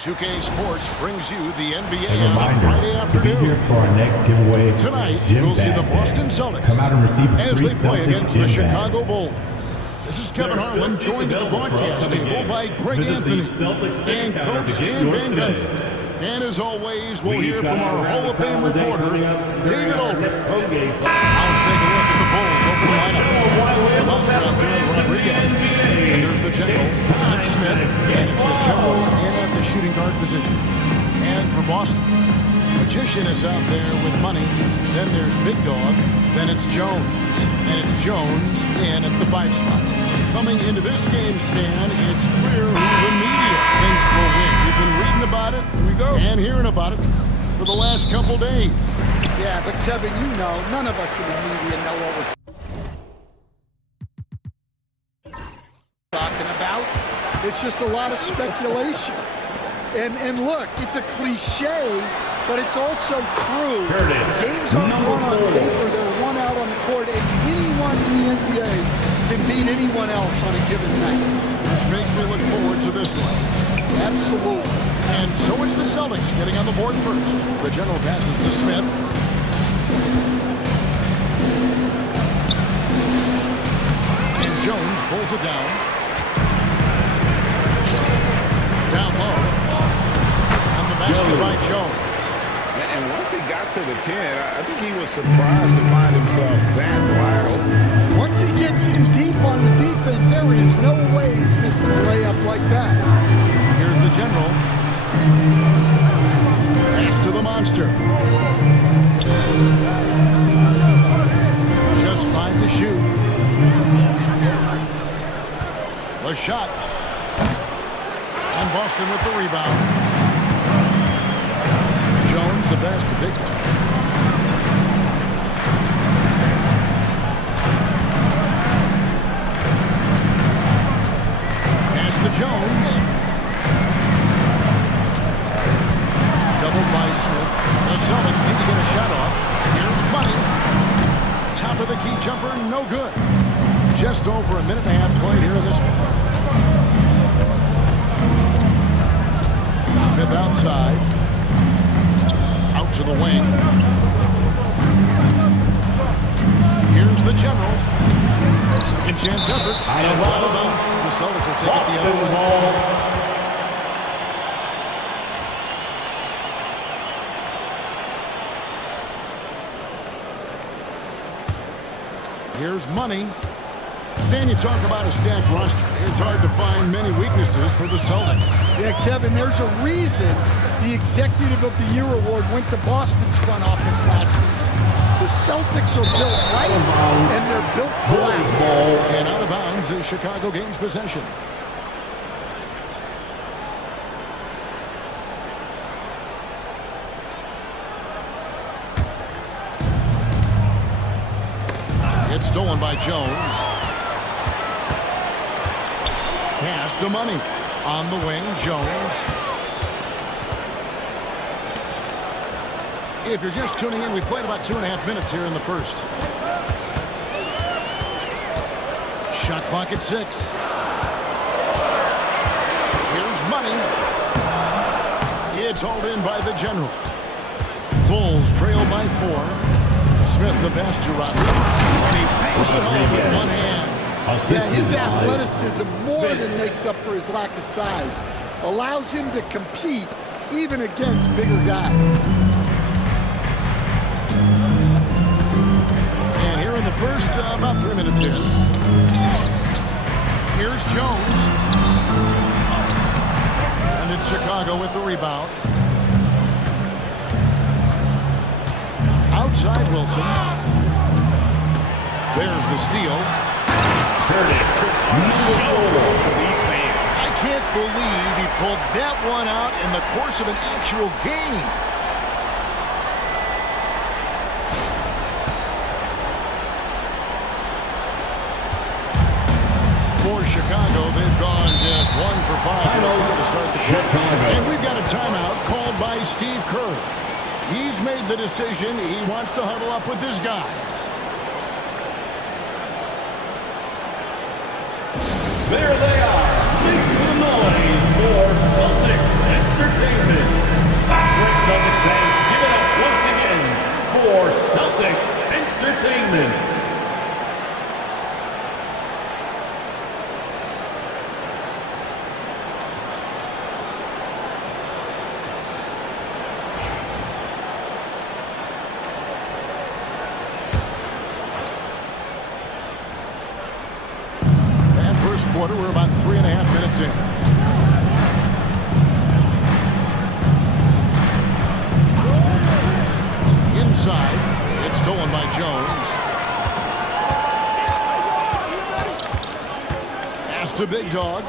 2K Sports brings you the NBA A on a reminder Friday to be here afternoon. for our next giveaway. Tonight, Gym we'll see the Bag Boston Day. Celtics Come out and receive a as free they play Celtics against gym the bag. Chicago Bulls. This is Kevin Harlan, joined at the broadcast table by Greg Anthony and Coach Dan Van Gundy. And as always, we'll hear from our Hall of Fame reporter, David Aldridge. Now let's take a look at the Bulls' open lineup. The monster out there, Rodriguez. And there's the general, Alex Smith. And it's the general in at the shooting guard position. And for Boston, Magician is out there with money. Then there's Big Dog. Then it's Jones. And it's Jones in at the 5 spot. Coming into this game, Stan, it's clear who the media thinks will win. We've been reading about it and hearing about it for the last couple days. Yeah, but Kevin, you know, none of us in the media know what we're talking about. It's just a lot of speculation. And look, it's a cliche, but it's also true. Games aren't won on paper, they're won out on the court, and anyone in the NBA can beat anyone else on a given night. Which makes me look forward to this one. Absolutely. And so it's the Celtics getting on the board first. The general passes to Smith. And Jones pulls it down. Down low. On the basket by Jones. And once he got to the 10, I think he was surprised to find himself that wide. Once he gets in deep on the defense, there is no way he's missing a layup like that. Here's the general. Pass to the monster. Just 5 to shoot. The shot. And Boston with the rebound. Jones the best, the big one. Pass to Jones. Doubled by Smith. The Celtics need to get a shot off. Here's Money. Top of the key jumper, no good. Just over a minute and a half played here in this one. Smith outside. Out to the wing. Here's the general. Second chance effort. And it's out of bounds. The Celtics will take it the other way. Here's Money. Stan, you talk about a stacked roster. It's hard to find many weaknesses for the Celtics. Yeah, Kevin, there's a reason the Executive of the Year award went to Boston's front office last season. The Celtics are built right, and they're built to last. And out of bounds as Chicago gains possession. It's stolen by Jones. Pass to Money. On the wing, Jones. If you're just tuning in, we played about 2.5 minutes here in the first. Shot clock at 6. Here's Money. It's hauled in by the general. Bulls trail by 4. Smith the pass to Rodriguez. And he bangs it home with one hand. Yeah, his athleticism more than makes up for his lack of size. Allows him to compete even against bigger guys. And here in the first, about 3 minutes in. Here's Jones. And it's Chicago with the rebound. Outside Wilson. There's the steal. There it is. Show for these fans. I can't believe he pulled that one out in the course of an actual game. For Chicago, they've gone just 1 for 5 from the field to start the game. And we've got a timeout called by Steve Kerr. He's made the decision. He wants to huddle up with his guys. There they are. Make some noise for Celtics Hammond. And first quarter, we're about 3.5 minutes in. Inside, it's stolen by Jones. Pass to Big Dog.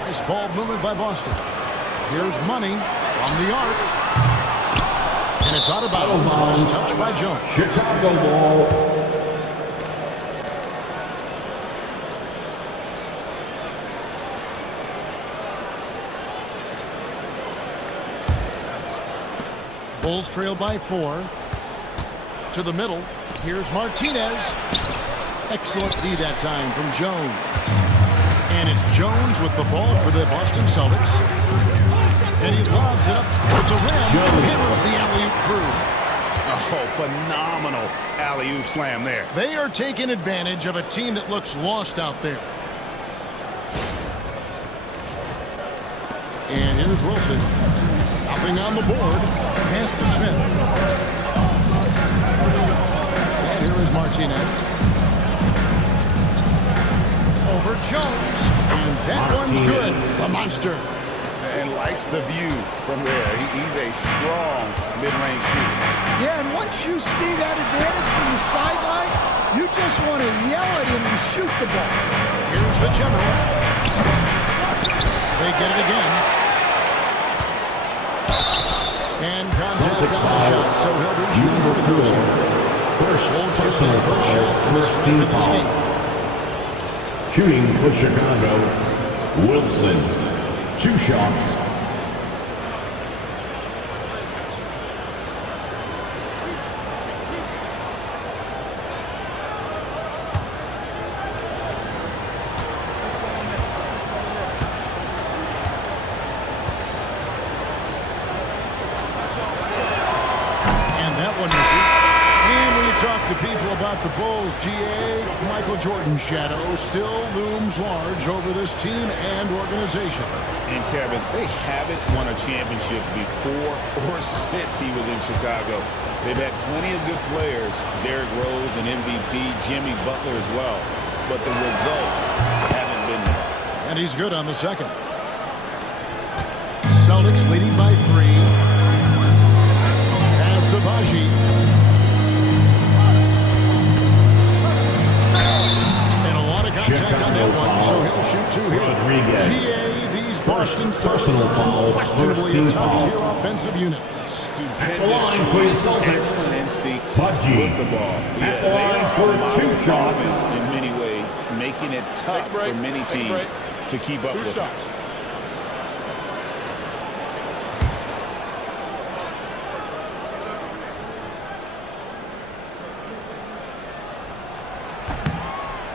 Nice ball movement by Boston. Here's Money from the arc. And it's out of bounds. Last touch by Jones. Chicago ball. Bulls trail by 4. To the middle. Here's Martinez. Excellent D that time from Jones. And it's Jones with the ball for the Boston Celtics. And he lobs it up with the rim. Hammers the alley-oop through. Oh, phenomenal alley-oop slam there. They are taking advantage of a team that looks lost out there. And here's Wilson. Nothing on the board. Pass to Smith. And here is Martinez. Over Jones. And that one's good. The monster. And likes the view from there. He's a strong mid-range shooter. Yeah, and once you see that advantage from the sideline, you just want to yell at him to shoot the ball. Here's the general. They get it again. And contact on the shot, so he'll be shooting for those here. Bulls get their first shot from the stripe of this game. Shooting for Chicago, Wilson. 2 shots. And that one misses. And when you talk to people about the Bulls, GA, Michael Jordan's shadow still looms large over this team and organization. And Kevin, they haven't won a championship before or since he was in Chicago. They've had plenty of good players, Derrick Rose and MVP, Jimmy Butler as well. But the results haven't been there. And he's good on the second. Celtics leading by 3. Pass to Baji. And a lot of contact on that one, so he'll shoot 2 here. GA, these Boston Celtics are unquestionably a top-tier offensive unit. Stupendous, excellent instincts Baji. with the ball. At the They line are for a model 2 shots. offense in many ways, making it tough for many teams to keep up with them.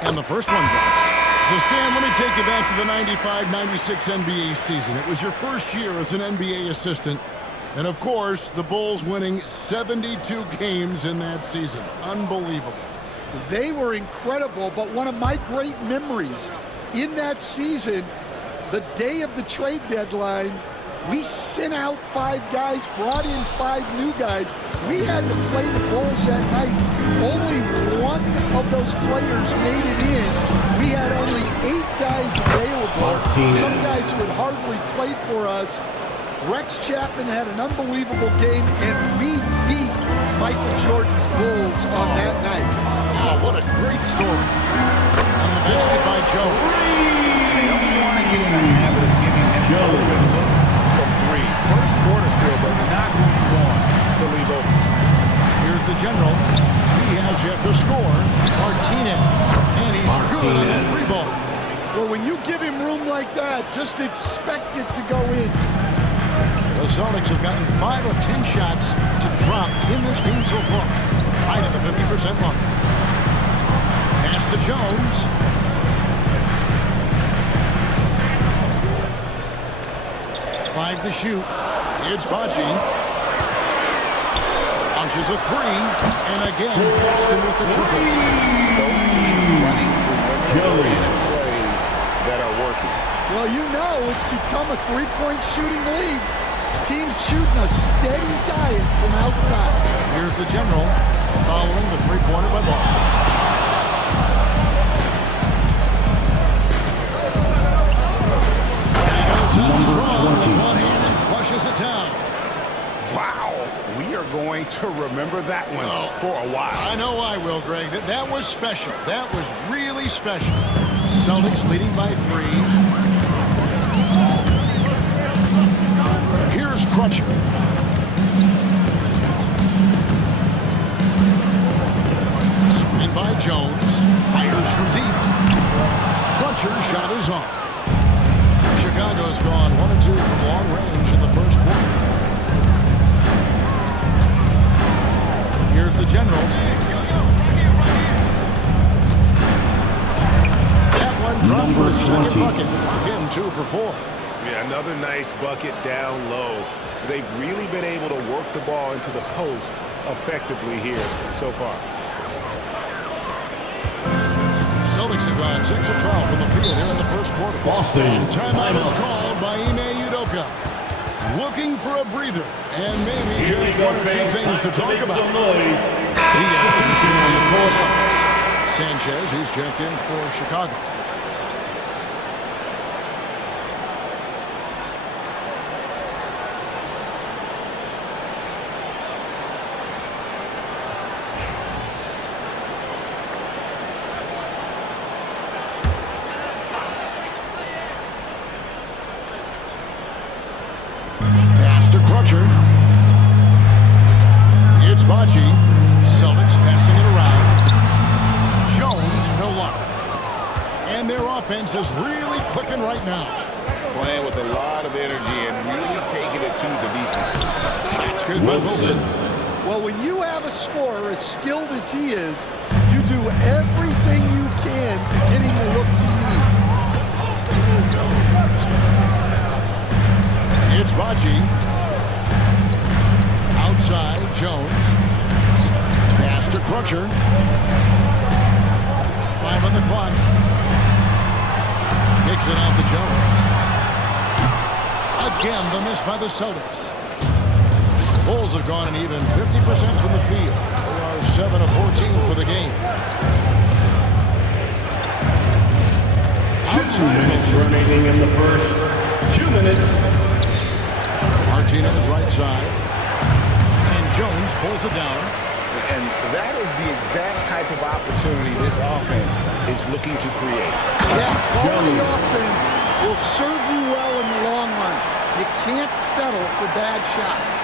And the first one drops. So, Stan, let me take you back to the 95-96 NBA season. It was your first year as an NBA assistant. And, of course, the Bulls winning 72 games in that season. Unbelievable. They were incredible, but one of my great memories in that season, the day of the trade deadline, we sent out 5 guys, brought in 5 new guys. We had to play the Bulls that night. Only one of those players made it in. We had only 8 guys available. Some guys who had hardly played for us. Rex Chapman had an unbelievable game, and we beat Michael Jordan's Bulls on that night. Oh, what a great story. On the basket by Jones. They don't want to get in the habit of giving him open looks from 3. First quarter still, but not who you want to leave open. Here's the general. He has yet to score. Martinez. And he's good on that 3 ball. Well, when you give him room like that, just expect it to go in. The Celtics have gotten 5 of 10 shots to drop in this game so far. Right at the 50% mark. Pass to Jones. Five to shoot. It's Baji. On launches a three, and again, Boston with the triple. Both teams running perimeter plays that are working. Well, you know it's become a three-point shooting league. Teams shooting a steady diet from outside. Here's the general following the three-pointer by Boston. Number 20. With one hand and flushes it down. Wow, we are going to remember that one for a while. I know I will, Greg. That was special. That was really special. Celtics leading by 3. Here's Crutcher. Screen by Jones. Fires from deep. Crutcher's shot is off. Chicago's gone 1 of 2 from long range in the first quarter. Here's the general. That one dropped for his second bucket. Him 2 for 4. Yeah, another nice bucket down low. They've really been able to work the ball into the post effectively here so far. Celtics have gone 6 of 12 from the field here in the first quarter. Boston. Timeout is called by Ime Udoka. Looking for a breather, and maybe just 1 or 2 things to talk about. Sanchez, he's checked in for Chicago. Pass to Crutcher. It's Bachi. Celtics passing it around. Jones, no luck. And their offense is really clicking right now. Playing with a lot of energy and really taking it to the defense. That's good by Wilson. Well, when you have a scorer as skilled as he is, you do everything you can to get him the looks he needs. It's Bachi. Outside, Jones. Pass to Crutcher. 5 on the clock. Kicks it out to Jones. Again, the miss by the Celtics. Bulls have gone an even 50% from the field. They are 7 of 14 for the game. 2 minutes remaining in the first. 2 minutes. Martinez right side. And Jones pulls it down. And that is the exact type of opportunity this offense is looking to create. Yeah, quality offense will serve you well in the long run. You can't settle for bad shots.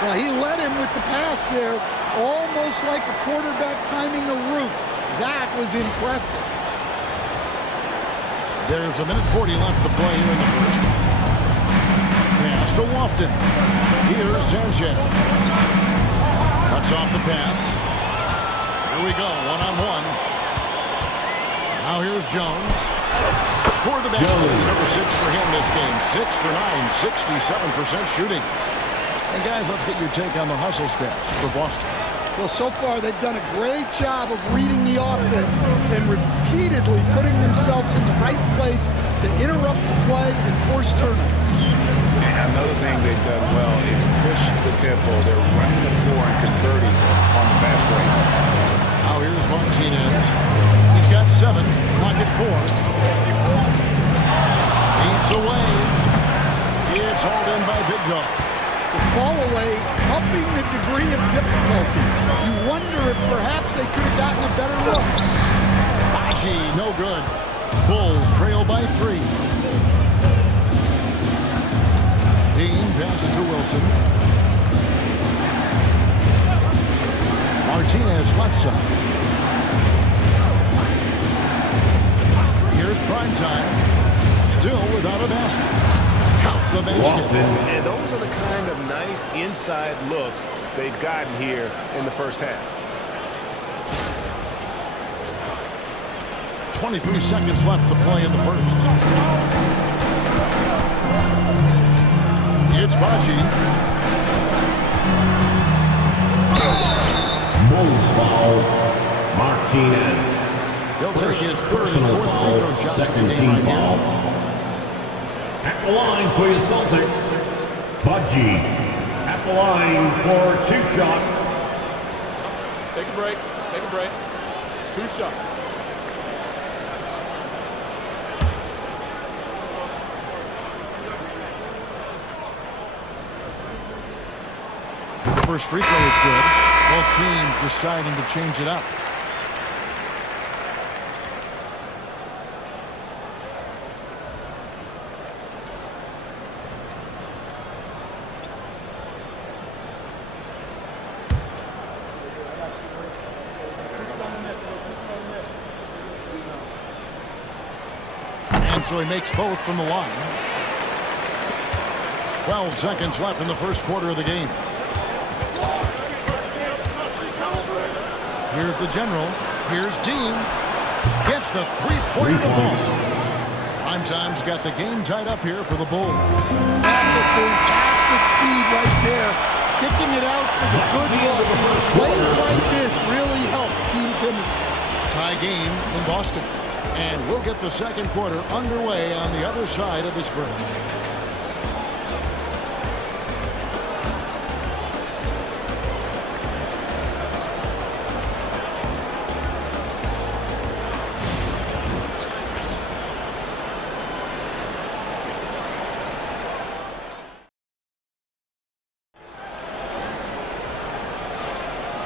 Now, he led him with the pass there, almost like a quarterback timing a route. That was impressive. There's 1:40 left to play here in the first. Pass to Lofton. Here's Sanchez. Cuts off the pass. Here we go, one-on-one. Now here's Jones. Score the basket. It's number 6 for him this game. 6 for 9, 67% shooting. And guys, let's get your take on the hustle stats for Boston. Well, so far they've done a great job of reading the offense and repeatedly putting themselves in the right place to interrupt the play and force turnovers. And another thing they've done well is push the tempo. They're running the floor and converting on the fast break. Now here's Martinez. He's got 7. Clock at 4. Feeds away. It's hauled in by Big Dog. The fall away, upping the degree of difficulty. You wonder if perhaps they could have gotten a better look. Bachi, no good. Bulls trail by 3. Dean passes to Wilson. Martinez left side. Here's Primetime. Still without a basket. Count the basket. And those are the kind of nice inside looks they've gotten here in the first half. 23 seconds left to play in the first. It's Bachi. Bulls foul. Martinez. He'll take his third and fourth free throw shots Second of the game team right foul. now. At the line for your Celtics, Budgie. At the line for 2 shots. Take a break. Take a break. 2 shots. The first free throw is good. Both teams deciding to change it up. And so he makes both from the line. 12 seconds left in the first quarter of the game. Here's the general. Here's Dean. Gets the three-pointer to fall. Primetime's got the game tied up here for the Bulls. That's a fantastic feed right there. Kicking it out for the good look. Plays like this really help team chemistry. Tie game in Boston. And we'll get the second quarter underway on the other side of this break.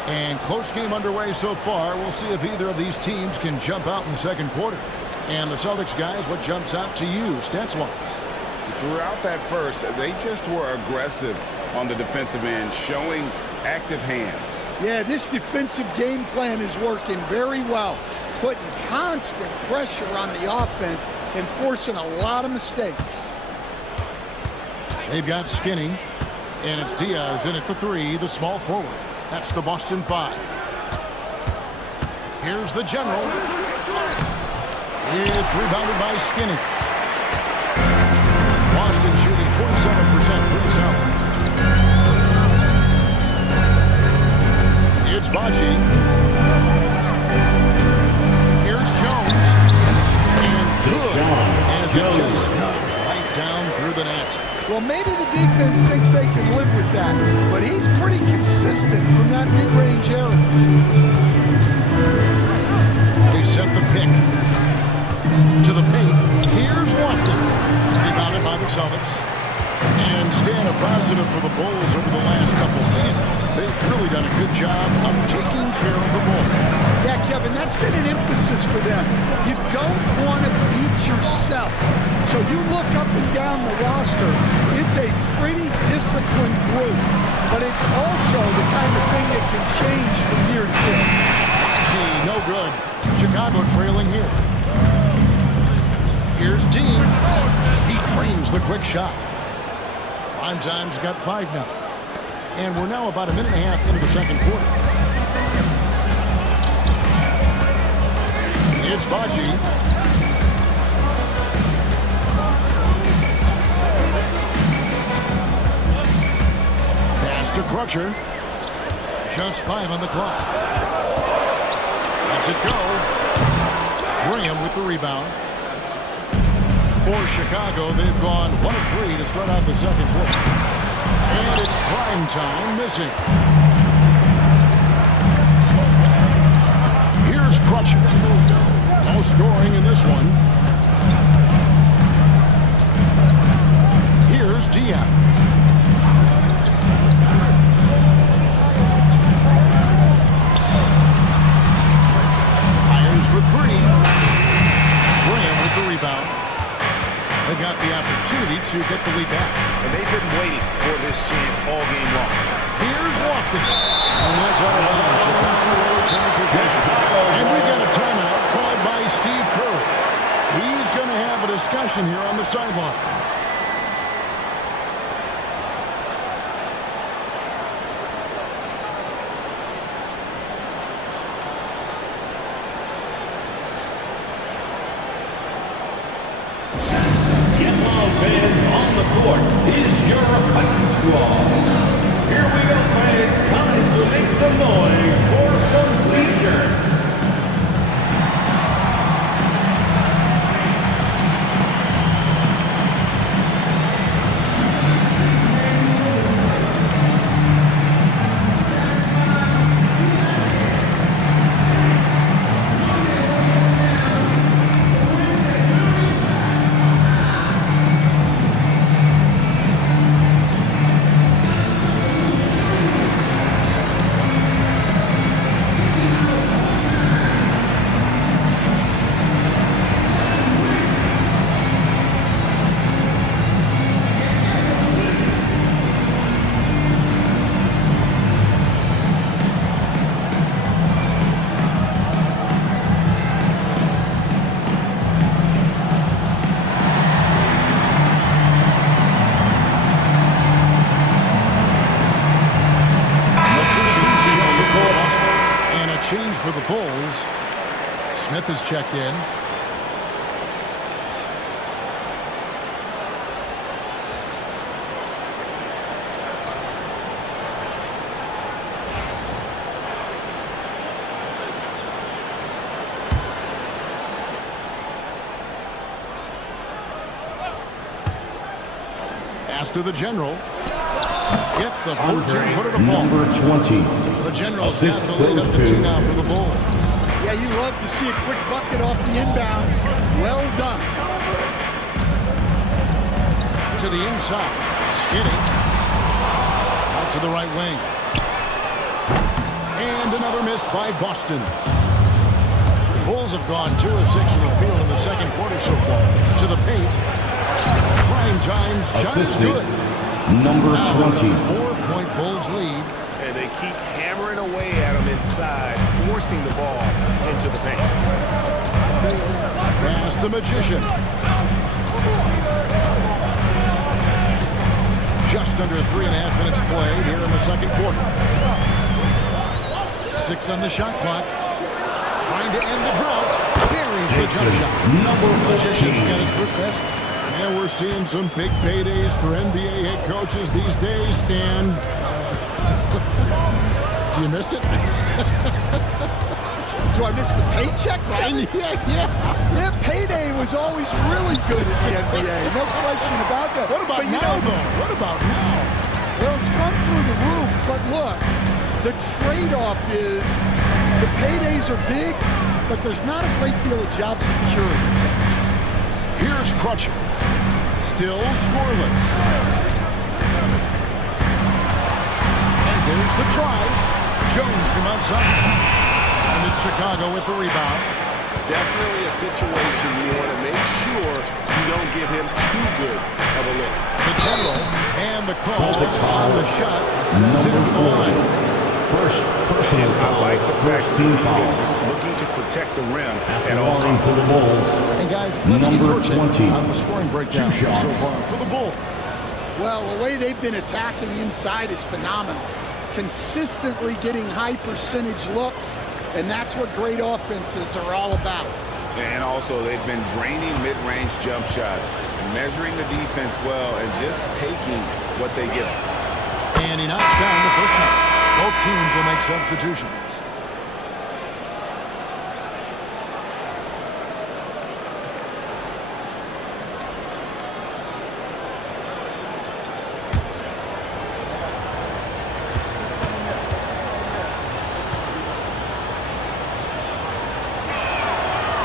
And close game underway so far. We'll see if either of these teams can jump out in the second quarter. And the Celtics guys, what jumps out to you stats-wise? Throughout that first, they just were aggressive on the defensive end, showing active hands. Yeah, this defensive game plan is working very well, putting constant pressure on the offense and forcing a lot of mistakes. They've got Skinny, and it's Diaz in at the 3, the small forward. That's the Boston 5. Here's the general. It's rebounded by Skinny. Boston shooting 47%, pretty solid. It's Baji. Here's Jones. And good, as it just snugs right down through the net. Well, maybe the defense thinks they can live with that, but he's pretty consistent from that mid-range area. They set the pick to the paint. Here's Lofton. Rebounded by the Celtics. And staying a positive for the Bulls over the last couple seasons. They've really done a good job of taking care of the ball. Yeah, Kevin, that's been an emphasis for them. You don't want to beat yourself. So you look up and down the roster, it's a pretty disciplined group. But it's also the kind of thing that can change from year to year. Gee, no good. Chicago trailing here. Here's Dean. He trains the quick shot. Primetime's got 5 now. And we're now about a minute and a half into the second quarter. It's Baji. Pass to Crutcher. Just 5 on the clock. Lets it go. Graham with the rebound. For Chicago, they've gone 1 of 3 to start out the second quarter. And it's prime time missing. Here's Crutcher. No scoring in this one. Here's Diaz. Fires for 3. Graham with the rebound. They've got the opportunity to get the lead back. And they've been waiting for this chance all game long. Here's Lofton. And that's out of bounds. Chicago will return possession. And we've got a timeout called by Steve Kerr. He's going to have a discussion here on the sideline. Fans on the court is your fighting squad. Here we go, fans. Time to make some noise for some T-shirts. Change for the Bulls. Smith is checked in. Pass to the General. Gets the 14-footer to fall. Number 20. The General's got the lead up to 2 now for the Bulls. Yeah, you love to see a quick bucket off the inbounds. Well done. To the inside. Skinny. Out to the right wing. And another miss by Boston. The Bulls have gone 2 of 6 from the field in the second quarter so far. To the paint. Prime time shot is good. Number 20. It's a 4-point Bulls lead. And they keep hammering away at him inside, forcing the ball into the paint. Pass to Magician. Just under 3.5 minutes played here in the second quarter. 6 on the shot clock. Trying to end the drought. Buries the jump shot. Magician's got his first basket. And we're seeing some big paydays for NBA head coaches these days, Stan. Do you miss it? Do I miss the paychecks? Yeah, payday was always really good at the NBA. No question about that. What about now, though? What about now? Well, it's gone through the roof, but look, the trade-off is the paydays are big, but there's not a great deal of job security. Here's Crutcher. Still scoreless. And there's the drive. Jones from outside. And it's Chicago with the rebound. Definitely a situation you want to make sure you don't give him too good of a look. The General and the call on the shot sends him to the line. First personal foul. I like the fact that the defense is looking to protect the rim at all times for the Bulls. And guys, let's get your take 20 on the scoring breakdown so far for the Bulls. Well, the way they've been attacking inside is phenomenal. Consistently getting high percentage looks, and that's what great offenses are all about. And also, they've been draining mid-range jump shots, measuring the defense well, and just taking what they give them. And he knocks down the first one. Both teams will make substitutions.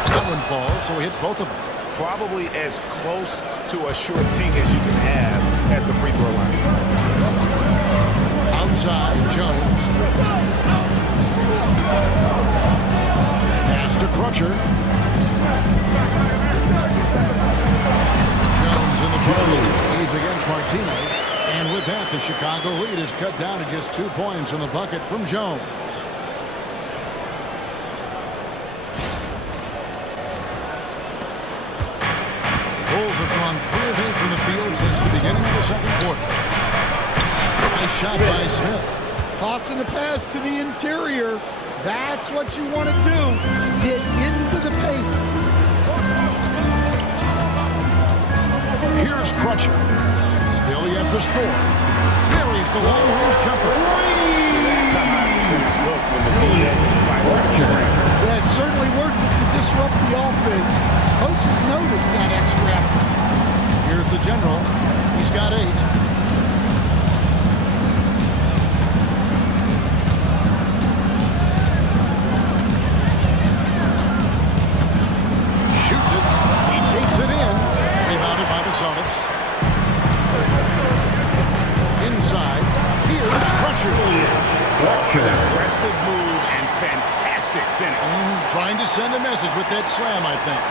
That one falls, so he hits both of them. Probably as close to a sure thing as you can have at the free throw line. Outside, Jones. Pass to Crutcher. Jones in the post. He's against Martinez. And with that, the Chicago lead is cut down to just 2 points in the bucket from Jones. Bulls have gone 3 of 8 from the field since the beginning of the second quarter. Nice shot by Smith. Tossing a pass to the interior. That's what you want to do. Get into the paint. Here's Crutcher. Still yet to score. Buries the long-range jumper. That's a high percentage look when the ball doesn't fight on the screen. Yeah, it's certainly worth it to disrupt the offense. Coaches notice that extra effort. Here's the general. He's got 8. Shoots it. He takes it in. Rebounded by the Celtics. Inside. Here's Crusher. Aggressive move and fantastic finish. Trying to send a message with that slam, I think.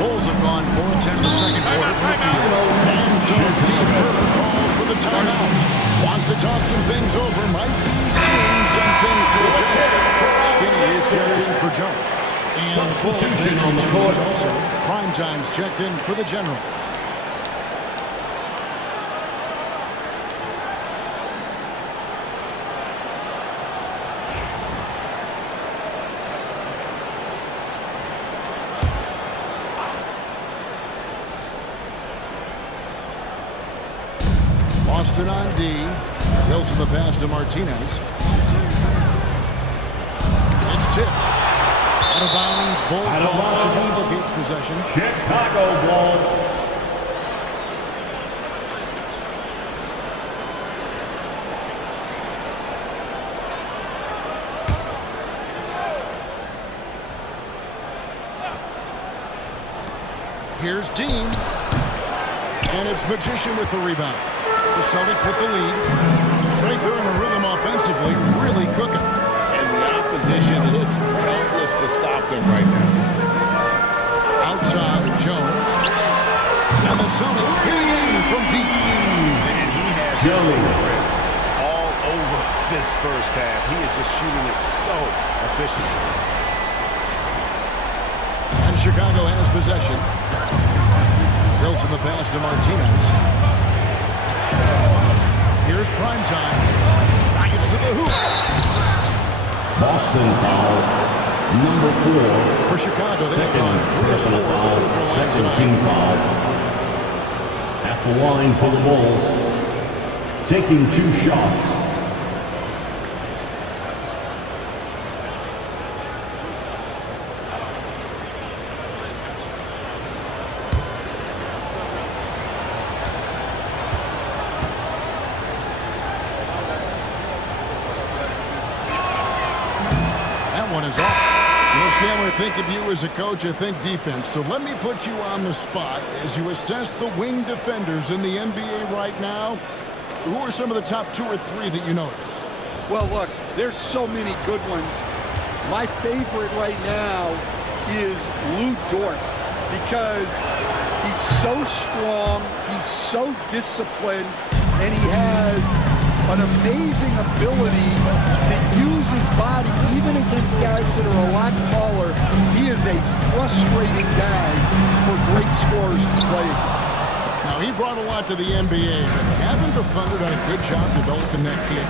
Bulls have gone 4-10 in the second quarter from the field. And Jones calls for the timeout. Wants to talk some things over. Might be seeing some things to adjust. Skinny is checked in for Jones. And the Bulls Substitution on the court. also. Prime Time's checked in for the general. Boston on D. Wilson the pass to Martinez. It's tipped. Out of bounds. Bulls ball. Chicago keeps possession. Chicago ball. Here's Dean. And it's Magician with the rebound. The Celtics with the lead. Right there in the rhythm offensively, really cooking. And the opposition looks helpless to stop them right now. Outside, Jones. And the Celtics hitting in from deep. And he has his fingerprints all over this first half. He is just shooting it so efficiently. And Chicago has possession. Wilson the pass to Martinez. Here's Prime Time. Gets to the hoop. Boston foul. Number 4. For Chicago, they've Second gone 3 of 4 personal at the foul. free throw line Second tonight. team foul. At the line for the Bulls. Taking 2 shots. One is off. You know, Stan, when I think of you as a coach, I think defense. So let me put you on the spot as you assess the wing defenders in the NBA right now. Who are some of the top 2 or 3 that you notice? Well, look, there's so many good ones. My favorite right now is Lou Dort because he's so strong, he's so disciplined, and he has an amazing ability to use his body even against guys that are a lot taller. He is a frustrating guy for great scorers to play against. Now, he brought a lot to the NBA, but haven't the Thunder done a good job developing that kid?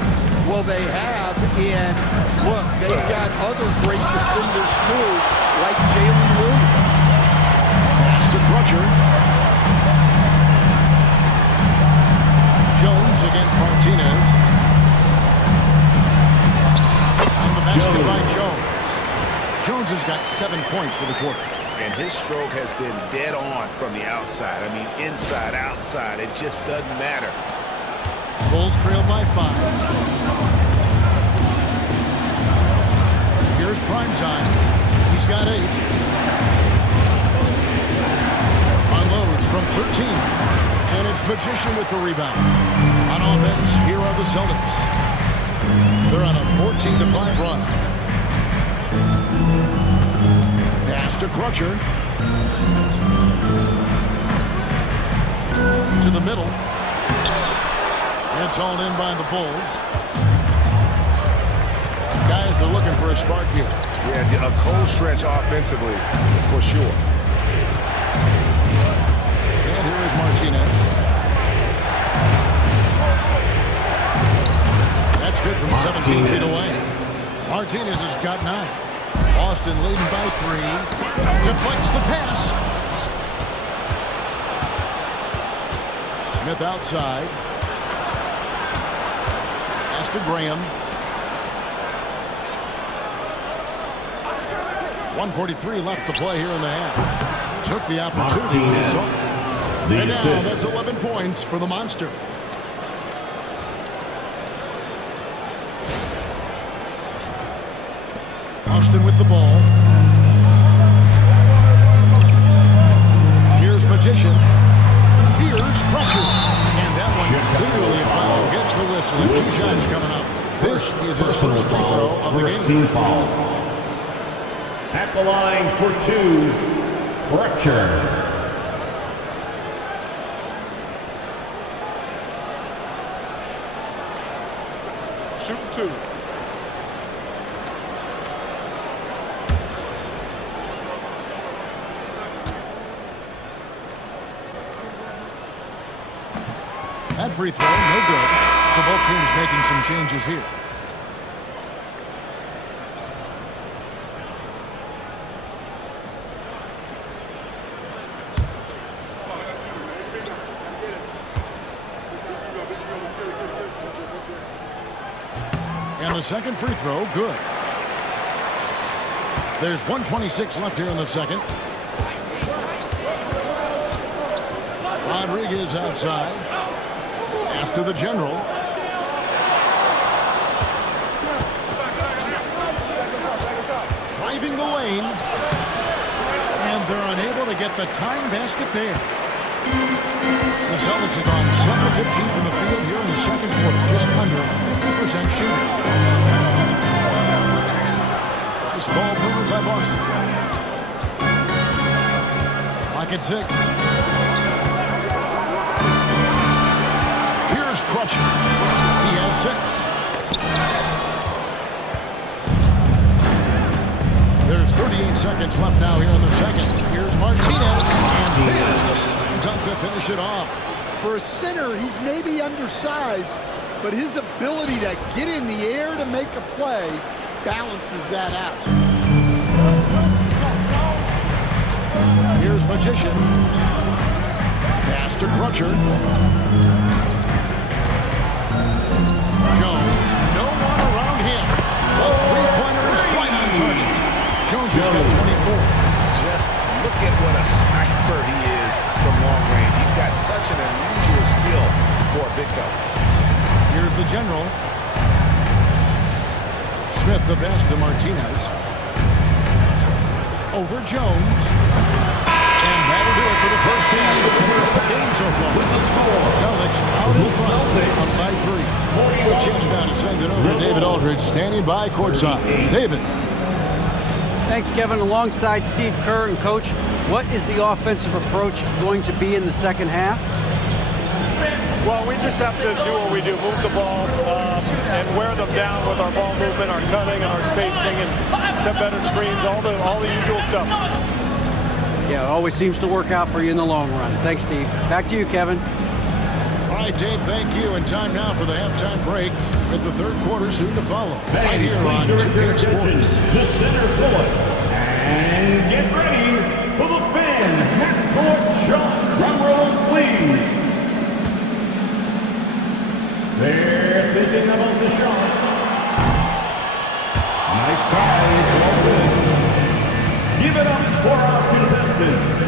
Well, they have, and look, they've got other great defenders too, like Jalen Williams. Pass to Crutcher. Jones against Martinez. On the basket by Jones. Jones has got 7 points for the quarter. And his stroke has been dead on from the outside. I mean, inside, outside, it just doesn't matter. Bulls trail by 5. Here's Prime Time. He's got 8. Unloads from 13. And it's Magician with the rebound. On offense, here are the Celtics. They're on a 14-5 run. Pass to Crutcher. To the middle. It's all in by the Bulls. Guys are looking for a spark here. Yeah, a cold stretch offensively, for sure. And here is Martinez. That's good from 17 feet away. Martinez has got 9. Boston leading by 3. Deflects the pass. Smith outside. Pass to Graham. 1:43 left to play here in the half. Took the opportunity when he saw it. And now that's 11 points for the Monster. Austin with the ball. Here's Magician. Here's Crusher. And that one clearly a foul. Gets the whistle. And 2 shots coming up. This is his first free throw of the game. At the line for 2, Crusher. Shoot 2. That free throw, no good. So both teams making some changes here. And the second free throw, good. There's 1:26 left here in the second. Rodriguez outside. Pass to the general. Driving the lane. And they're unable to get the time basket there. The Celtics have gone 7 of 15 from the field here in the second quarter. Just under 50% shooting. This ball moved by Boston. Clock at 6. Here's Crutcher. He has 6. There's 38 seconds left now here in the second. Here's Martinez. And there's the slam dunk to finish it off. For a center, he's maybe undersized, but his ability to get in the air to make a play balances that out. Here's Magician. Pass to Crutcher. Jones, no one around him. The three-pointer is right on target. Jones has got 24. Just look at what a sniper he is from long range. He's got such an unusual skill for a big fella. Here's the general. Smith the pass to Martinez. Over Jones. And that'll do it for the first half of the game so far. With the score, Celtics out in front, up by 3. A chance now to send it over to David Aldridge, standing by courtside. David. Thanks, Kevin. Alongside Steve Kerr and Coach, what is the offensive approach going to be in the second half? Well, we just have to do what we do, move the ball and wear them down with our ball movement, our cutting, and our spacing, and set better screens, all the usual stuff. Yeah, it always seems to work out for you in the long run. Thanks, Steve. Back to you, Kevin. All right, Dave, thank you. And time now for the halftime break with the third quarter soon to follow. Right here on 2K Sports. To center court. And get ready for the fan half-court shot. Drum roll, please. They're thinking about the shot. Nice try. Give it up for our contestants.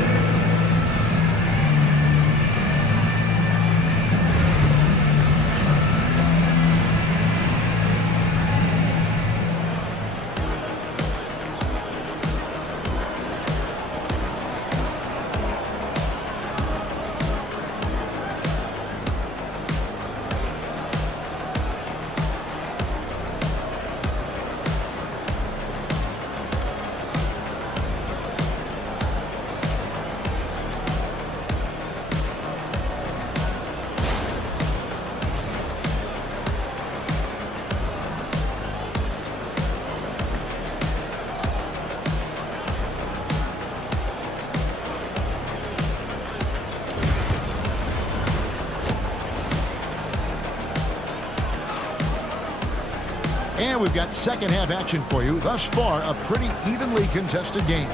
And we've got second half action for you. Thus far, a pretty evenly contested game.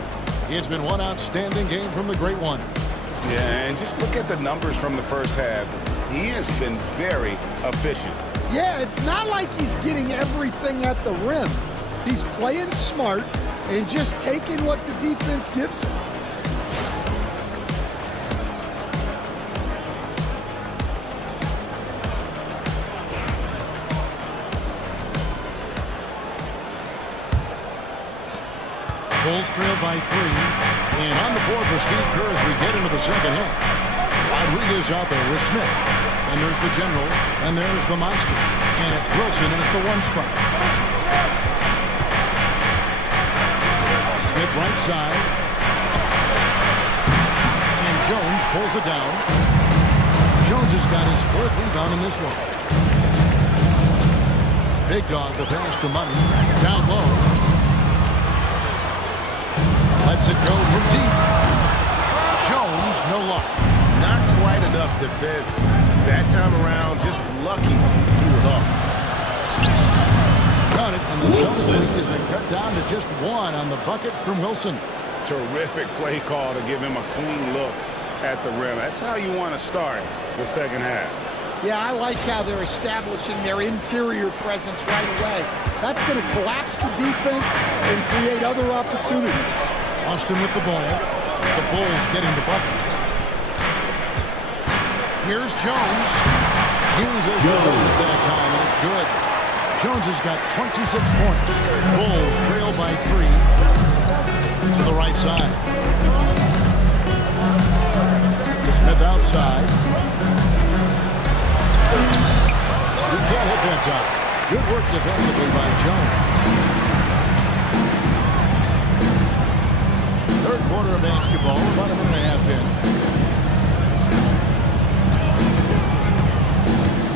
It's been one outstanding game from the Great One. Yeah, and just look at the numbers from the first half. He has been very efficient. Yeah, it's not like he's getting everything at the rim. He's playing smart and just taking what the defense gives him. Bulls trail by 3. And on the floor for Steve Kerr as we get into the second half. Rodriguez out there with Smith. And there's the general. And there's the monster. And it's Wilson in at the 1 spot. Smith right side. And Jones pulls it down. Jones has got his 4th rebound in this one. Big Dog, the pass to Money. Down low. Lets it go from deep. Jones, no luck. Not quite enough defense. That time around, just lucky he was off. Got it, and the Celtics lead has been cut down to just 1 on the bucket from Wilson. Terrific play call to give him a clean look at the rim. That's how you want to start the second half. Yeah, I like how they're establishing their interior presence right away. That's going to collapse the defense and create other opportunities. Austin with the ball. The Bulls getting the bucket. Here's Jones. Uses the Bulls that time, and it's good. Jones has got 26 points. Bulls trail by 3 to the right side. Smith outside. He can't hit that time. Good work defensively by Jones. Third quarter of basketball, about a minute and a half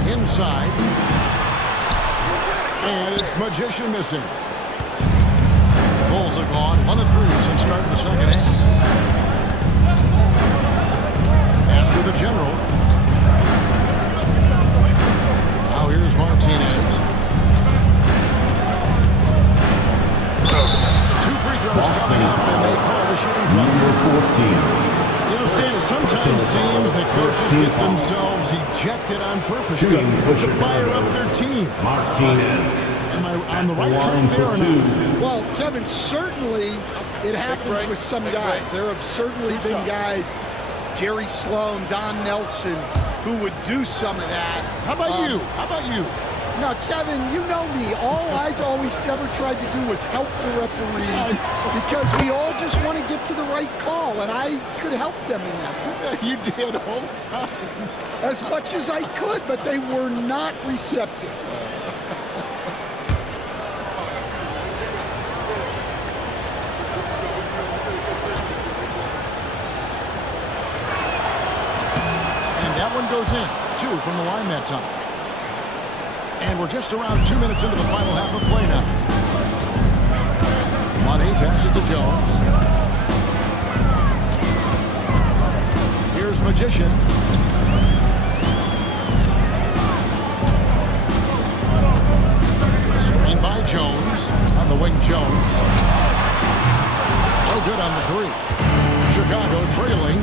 in. Inside. And it's Magician missing. Bulls are gone 1 of 3 since starting the second half. Pass to the general. Now here's Martinez. 2 free throws coming up, and they call the shooting foul. Number 14. You know, Stan, it sometimes seems that coaches get themselves ejected on purpose to fire up their team. Martinez. Am I on the right track there or not? Well, Kevin, certainly it happens with some guys. There have certainly been guys, Jerry Sloan, Don Nelson, who would do some of that. How about you? How about you? Now, Kevin, you know me. All I've always ever tried to do was help the referees because we all just want to get to the right call, and I could help them in that. You did all the time. As much as I could, but they were not receptive. And that one goes in. 2 from the line that time. And we're just around 2 minutes into the final half of play now. Money passes to Jones. Here's Magician. Screen by Jones. On the wing, Jones. No good on the 3. Chicago trailing.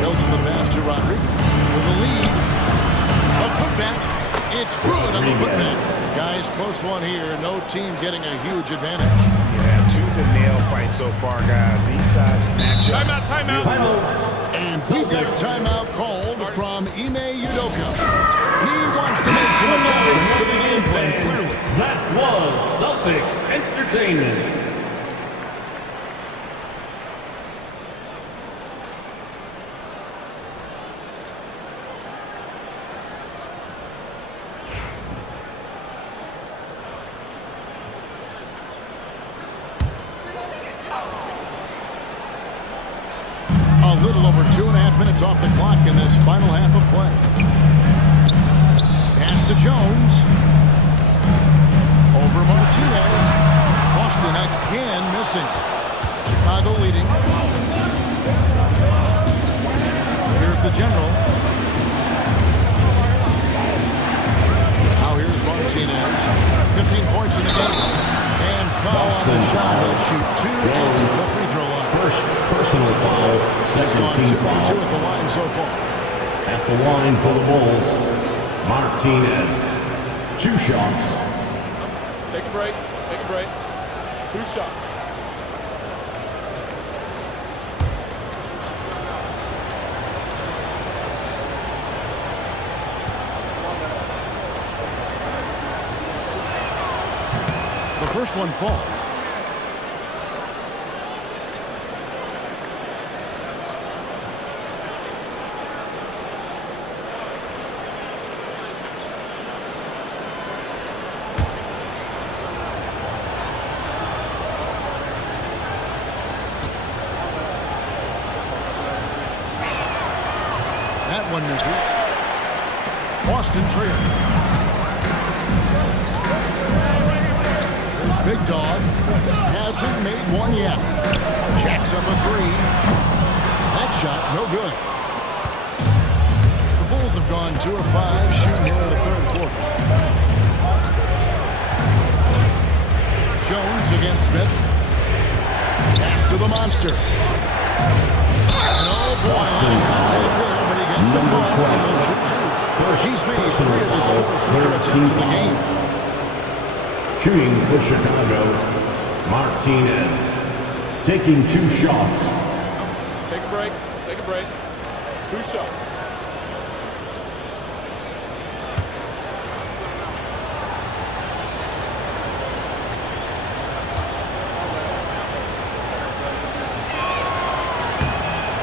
Wilson the pass to Rodriguez. For the lead. A putback. It's good on the putback. Guys, close one here. No team getting a huge advantage. Yeah, tooth-and-nail fight so far, guys. Each side's match up. Timeout. And we got a timeout called from Ime Udoka. He wants to make some adjustments to the game plan, clearly. That was Celtics Entertainment. A little over 2.5 minutes off the clock in this final half of play. Pass to Jones. Over Martinez. Boston again missing. Chicago leading. Here's the general. Boston shot. He'll foul. shoot 2 at the free throw line. First personal foul, He's gone second 2 team for 2 foul. at the line so far. At the line for the Bulls, Martinez. 2 shots. Take a break. Take a break. 2 shots. The first one falls. That one misses. Boston trail. There's Big Dog. Hasn't made one yet. Jacks up a 3. That shot, no good. The Bulls have gone 2 of 5 shooting here in the third quarter. Jones against Smith. Pass to the monster. And oh boy, contact there, but he gets the ball and he'll shoot 2. He's made 3 of his 4 free throw attempts in the game. Shooting for Chicago, Martinez. Taking 2 shots. Take a break. Take a break. 2 shots.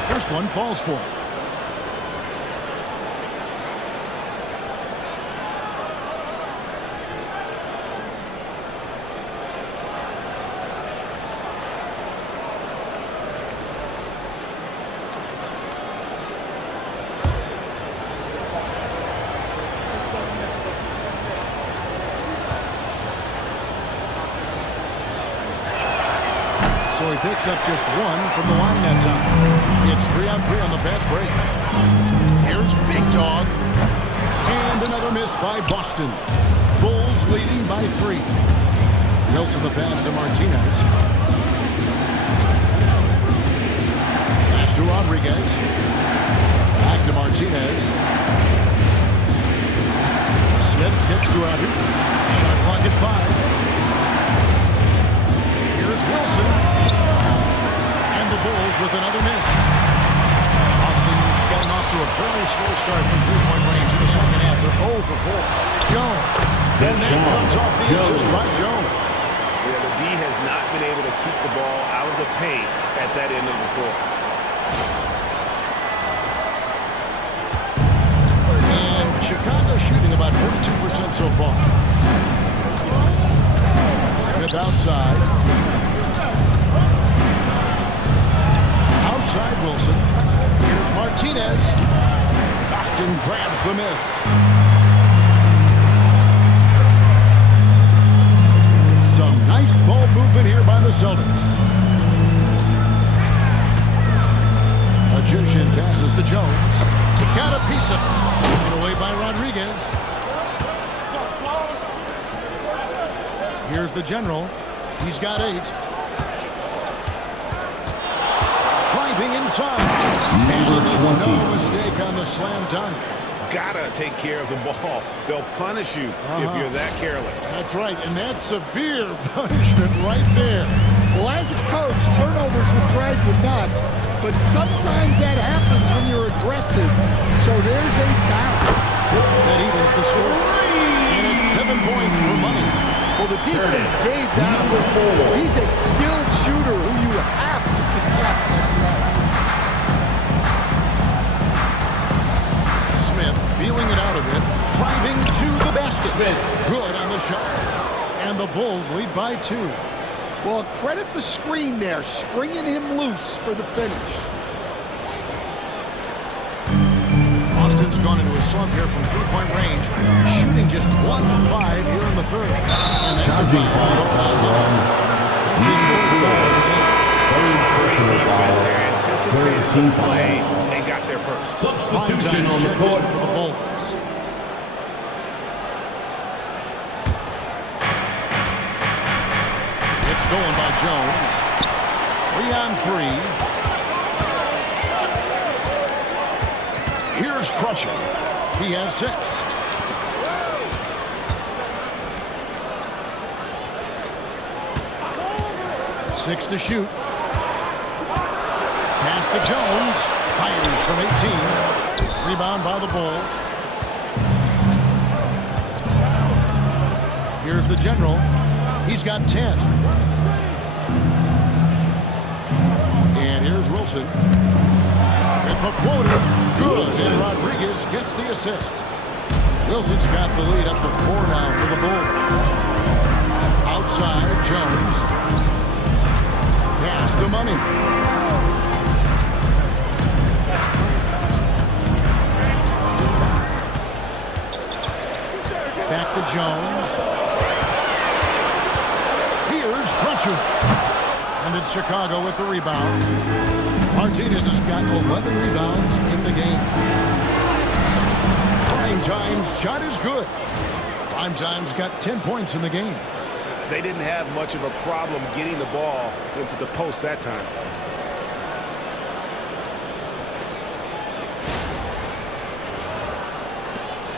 First one falls for him. So he picks up just 1 from the line that time. It's 3-on-3 on the fast break. Here's Big Dog. And another miss by Boston. Bulls leading by 3. Wilson the pass to Martinez. Pass to Rodriguez. Back to Martinez. Smith kicks to Rodriguez. Shot clock at 5. Here's Wilson. And the Bulls with another miss. Boston's gotten off to a fairly slow start from three-point range in the second half. They're 0 for 4. Jones. And that comes off the assist by Jones. Yeah, the D has not been able to keep the ball out of the paint at that end of the floor. And Chicago shooting about 42% so far. Smith outside. Outside Wilson. Here's Martinez. Boston grabs the miss. Some nice ball movement here by the Celtics. Magician passes to Jones. Got a piece of it. Taken away by Rodriguez. Here's the general. He's got 8. Driving inside. Number 20. No mistake on the slam dunk. Gotta take care of the ball. They'll punish you if you're that careless. That's right, and that's severe punishment right there. Well, as a coach, turnovers will drive you nuts, but sometimes that happens when you're aggressive. So there's a balance. That evens the score. And it's 7 points for money. Well, the defense gave that away. He's a skilled shooter who you have to contest every night. Smith feeling it out a bit, driving to the basket. Good on the shot. And the Bulls lead by 2. Well, credit the screen there, springing him loose for the finish. Boston's gone into a slump here from three-point range, shooting just 1 of 5 here in the third. And that's a foul. That's his third foul of the game. Great defense there. Anticipated the play and got there first. Substitution on the Checked court. in for the Bulls. It's stolen by Jones. 3-on-3. Here's Crutcher. He has 6. Six to shoot. Pass to Jones. Fires from 18. Rebound by the Bulls. Here's the general. He's got 10. And here's Wilson. With the floater. Good. And Rodriguez gets the assist. Wilson's got the lead up to 4 now for the Bulls. Outside, Jones. Pass to Money. Back to Jones. Here's Crutcher. And it's Chicago with the rebound. Martinez has got 11 rebounds in the game. Prime Time's shot is good. Prime Time's got 10 points in the game. They didn't have much of a problem getting the ball into the post that time.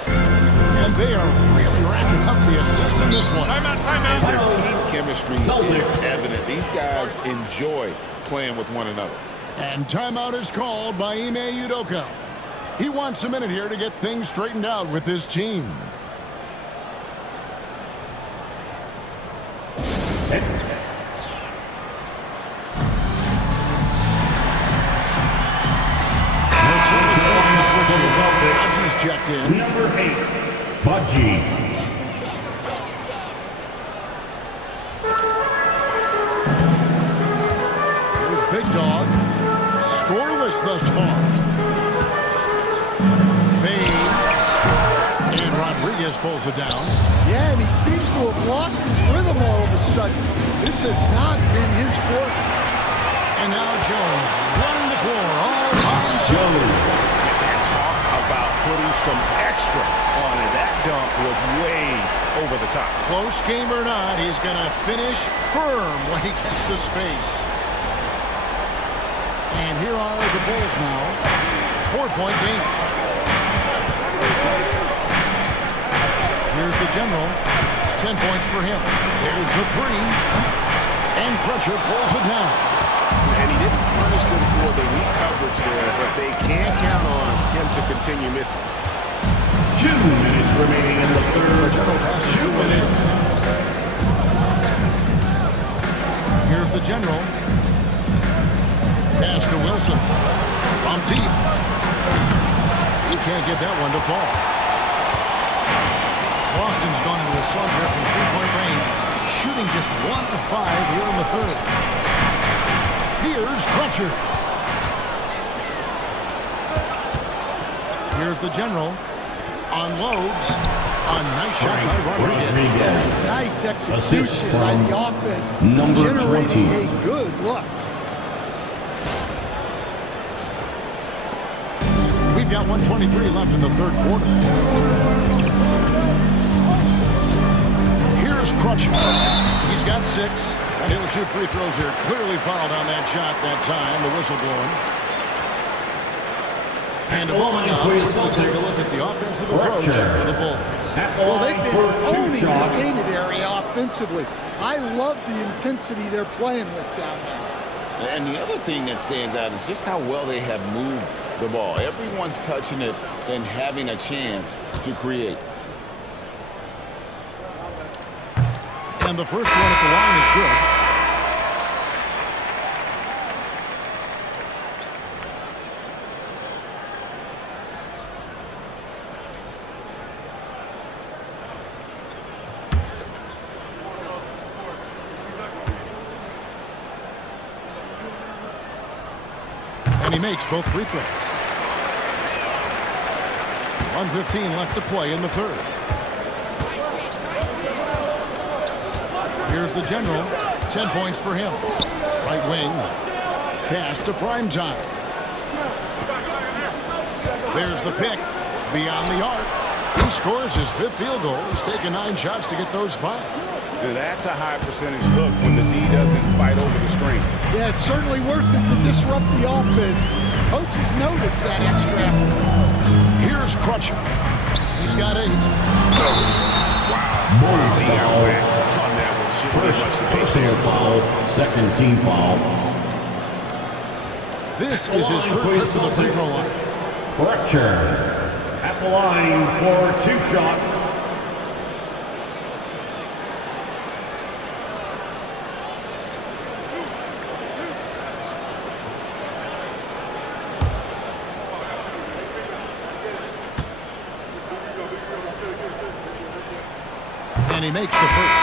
And they are really racking up the assists in this one. Timeout. And their team chemistry is evident. These guys enjoy playing with one another. And timeout is called by Ime Udoka. He wants a minute here to get things straightened out with his team. Checked in. Number 8, Budgie. Here's Big Dog. Scoreless thus far. Fades. And Rodriguez pulls it down. Yeah, and he seems to have lost his rhythm all of a sudden. This has not been his quarter. And now Jones running the floor all on Jones. About putting some extra on it. That dunk was way over the top. Close game or not, he's going to finish firm when he gets the space. And here are the Bulls now. 4-point game. Here's the general. 10 points for him. There's the 3. And Crutcher pulls it down. And he didn't punish them for the weak coverage there, but they can't count on him to continue missing. 2 minutes remaining in the third. The general passes to Wilson. Here's the general. Pass to Wilson. From deep. He can't get that one to fall. Boston's gone into a slump here from 3-point range, shooting just 1 of 5 here in the third. Here's Crutcher. Here's the general. Unloads. A nice shot by Rodriguez. Nice execution by the offense. Number generating 20. a good look. We've got 1:23 left in the third quarter. Here's Crutcher. He's got 6. And he'll shoot free throws here. Clearly fouled on that shot that time. The whistle blowing. And a moment now, we'll take a look at the offensive approach for the Bulls. Well, they've been owning the painted area offensively. I love the intensity they're playing with down there. And the other thing that stands out is just how well they have moved the ball. Everyone's touching it and having a chance to create. And the first one at the line is good. And he makes both free throws. 1:15 left to play in the third. Here's the general. 10 points for him. Right wing. Pass to Prime Time. There's the pick. Beyond the arc. He scores his 5th field goal. He's taken 9 shots to get those 5. That's a high percentage hook when the D doesn't fight over the screen. Yeah, it's certainly worth it to disrupt the offense. Coaches notice that extra effort. Here's Crutcher. He's got 8. Wow. He got whacked on that one. First personal foul, second team foul. This is his third trip to the free throw line. Crutcher at the line for 2 shots. And he makes the first.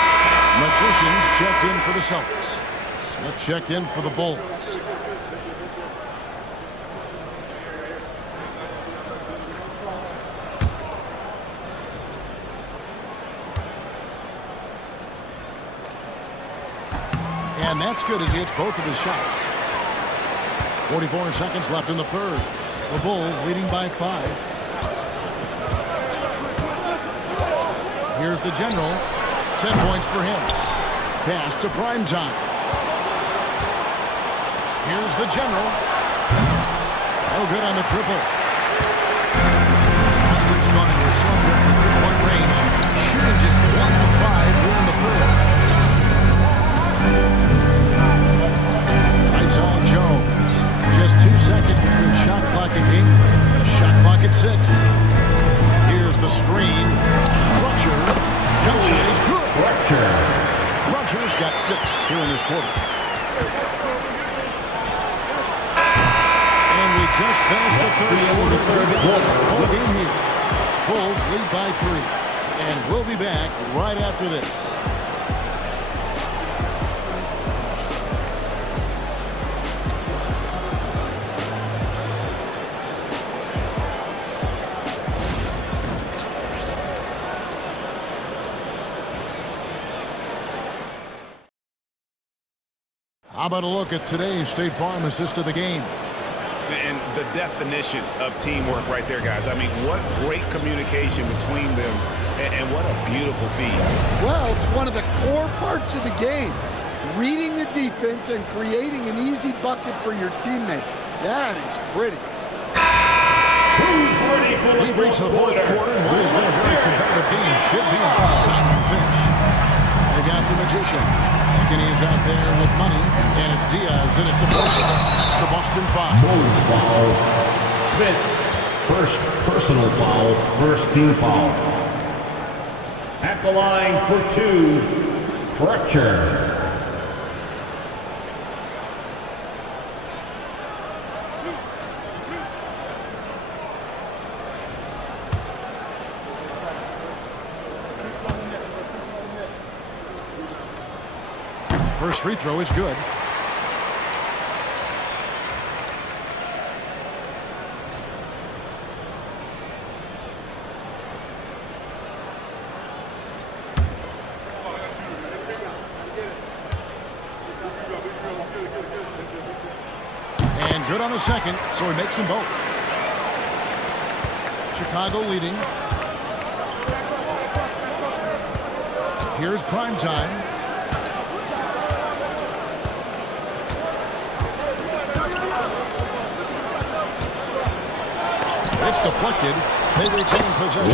Magicians checked in for the Celtics. Smith checked in for the Bulls. And that's good as he hits both of his shots. 44 seconds left in the third. The Bulls leading by 5. Here's the general. 10 points for him. Pass to Primetime. Here's the general. No good on the triple. Boston's gone into a slump here from 3-point range. Shooting just 1 of 5 here in the third. Isaiah Jones. Just 2 seconds between shot clock and game. Shot clock at 6. Here's the screen. Crutcher. Jump shot is good. Crutcher's got 6 here in this quarter. And we just finished the third quarter. Ball game here. Bulls lead by 3. And we'll be back right after this. How about a look at today's State Farm assist of the game? And the definition of teamwork right there, guys. I mean, what great communication between them, and what a beautiful feed. Well, it's one of the core parts of the game. Reading the defense and creating an easy bucket for your teammate. That is pretty. We've reached the fourth quarter, and what has been a very competitive game should be an exciting finish. They got the Magician. Skinny is out there with money, and it's Diaz in at the first. That's the Boston foul. Bulls foul. Fifth. First personal foul, first team foul. At the line for 2, Crutcher. First free throw is good. And good on the second, so he makes them both. Chicago leading. Here's Primetime. It's deflected. They retain possession.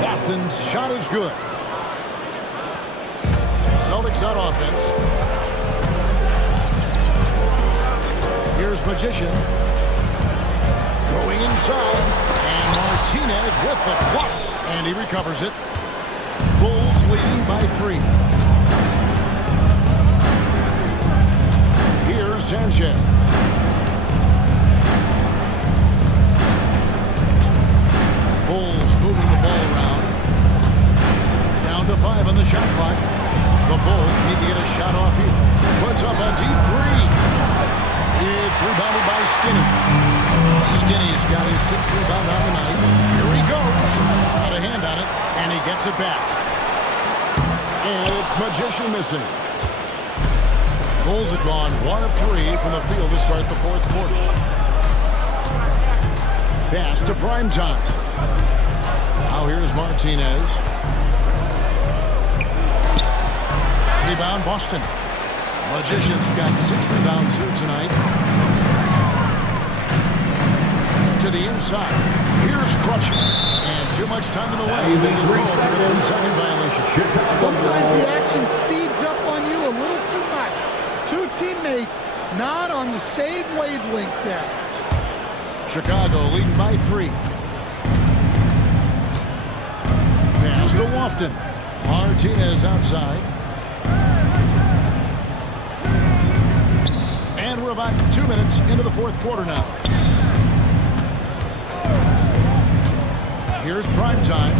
Lofton's shot is good. Celtics on offense. Here's Magician. Going inside. And Martinez with the block. And he recovers it. Bulls leading by 3. Here's Sanchez. Bulls moving the ball around. Down to 5 on the shot clock. The Bulls need to get a shot off here. Puts up a deep 3. It's rebounded by Skinny. Skinny's got his 6th rebound on the night. Here he goes. Got a hand on it, and he gets it back. And it's Magician missing. Bulls have gone 1 of 3 from the field to start the fourth quarter. Pass to Primetime. Now here's Martinez. Rebound, Boston. Magicians got 6 rebounds here tonight. To the inside. Here's Crutcher. And too much time in the way. They get called for the 3-second violation. Sometimes the action speeds up on you a little too much. Two teammates not on the same wavelength there. Chicago leading by 3. Pass to Lofton. Martinez outside. And we're about 2 minutes into the fourth quarter now. Here's prime time.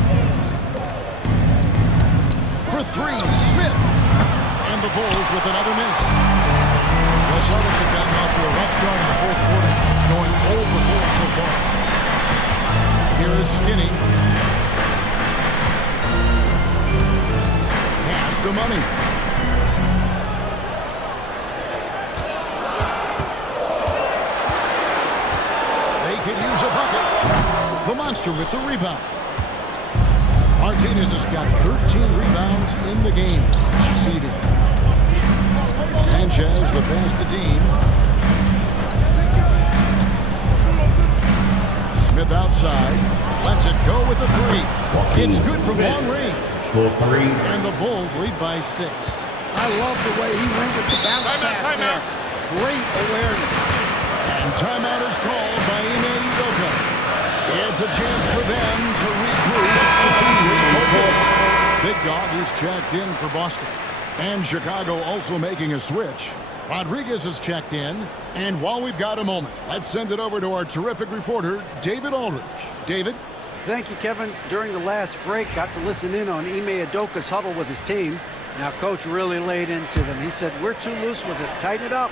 For 3, Smith. And the Bulls with another miss. The Celtics have gotten off to a rough start in the fourth quarter, going 0 for 4 so far. Here is Skinny. Pass to Money. They could use a bucket. The Monster with the rebound. Martinez has got 13 rebounds in the game. Conceded. Sanchez, the pass to Dean. Smith outside. Lets it go with a 3. It's good from long range. For 3. And the Bulls lead by 6. I love the way he went with the bounce pass there. Great awareness. And timeout is called by Ime Udoka. It's a chance for them to regroup. Big Dog is checked in for Boston. And Chicago also making a switch. Rodriguez is checked in. And while we've got a moment, let's send it over to our terrific reporter, David Aldridge. David? Thank you, Kevin. During the last break, got to listen in on Ime Udoka's huddle with his team. Now, Coach really laid into them. He said, we're too loose with it. Tighten it up.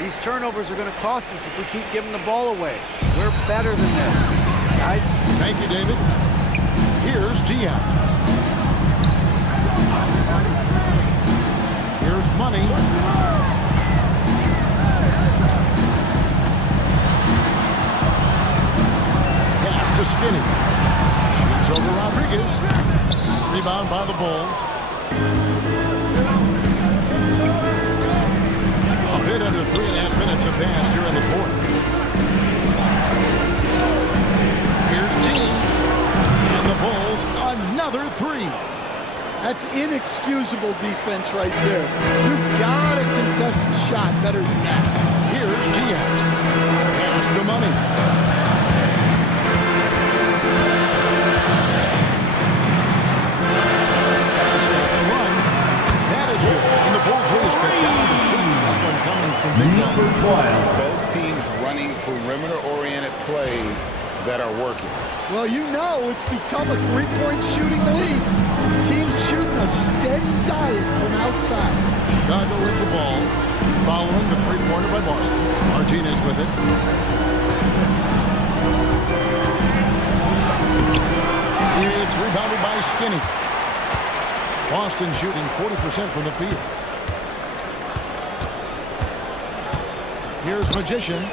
These turnovers are going to cost us if we keep giving the ball away. We're better than this, guys. Thank you, David. Here's Diaz. Here's Money. Pass to Skinny. Shoots over Rodriguez. Rebound by the Bulls. A bit under 3.5 minutes have passed here in the fourth. Here's Dean. And the Bulls, another 3. That's inexcusable defense right there. You gotta contest the shot better than that. Here's Diaz. Pass to Money. That is good. And the Bulls lead is cut down to 6. That one coming from Big Dog. Number 12. Both teams running perimeter-oriented plays that are working. Well, you know it's become a 3-point shooting league. Teams shooting a steady diet from outside. Chicago with the ball, following the 3-pointer by Boston. Martinez with it. It's rebounded by Skinny. Boston shooting 40% from the field. Here's Magician.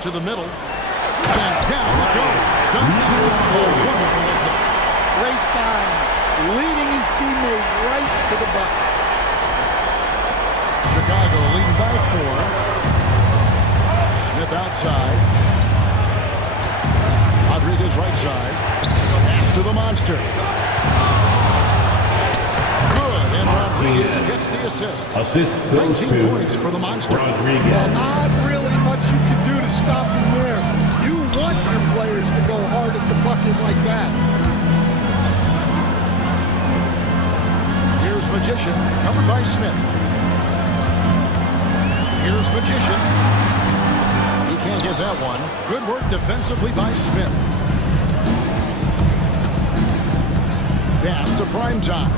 To the middle. And down they go. Wonderful assist. Great find. Leading his teammate right to the bucket. Chicago leading by 4. Smith outside. Rodriguez right side. Pass to the Monster. Good, and Rodriguez gets the assist. Assist goes 19 to points for the Monster. Rodriguez. Well, not really much you can do to stop him there. You want your players to go hard at the bucket like that. Here's Magician, covered by Smith. Here's Magician. He can't get that one. Good work defensively by Smith. Pass to prime time.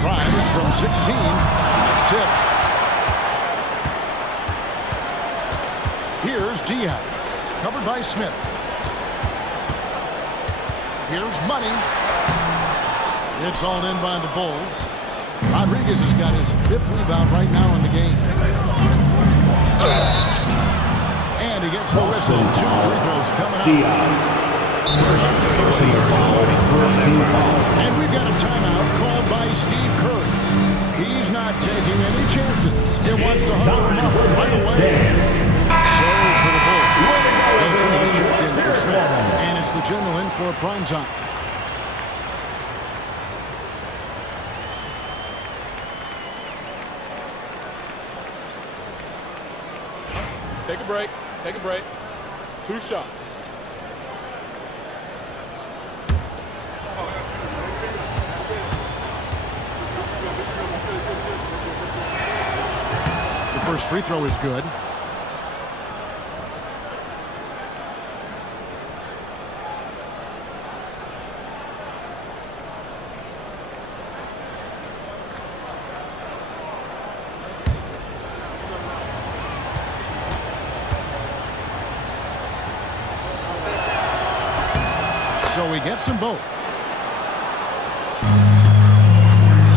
Drive is from 16. That's tipped. Here's Diaz, covered by Smith. Here's Money. It's all in by the Bulls. Rodriguez has got his 5th rebound right now in the game. And he gets the whistle. 2 free throws coming up. And we've got a timeout called by Steve Kerr. He's not taking any chances. He wants to huddle him up right away. So for the Bulls, Wilson's checked in for Smith. And it's the general in for prime time. Take a break. Take a break. 2 shots. The first free throw is good. So he gets them both.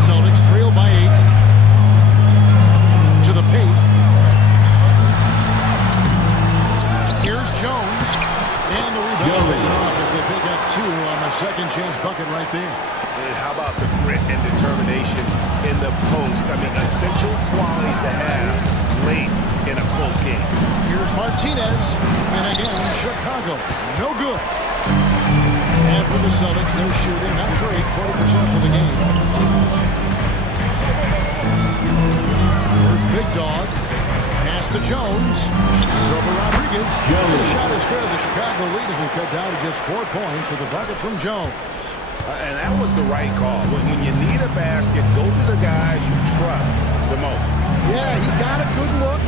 Celtics trail by 8. To the paint. Here's Jones. And the rebound taken off as they pick up 2 on the second chance bucket right there. And how about the grit and determination in the post? I mean, essential qualities to have late in a close game. Here's Martinez. And again, Chicago. No good. And for the Celtics, they're shooting not great, 40% for the game. Here's Big Dog. Pass to Jones. Shoots over Rodriguez. The shot is good. The Chicago lead has been cut down to just 4 points with a bucket from Jones. And that was the right call. When you need a basket, go to the guys you trust the most. Yeah, he got a good look,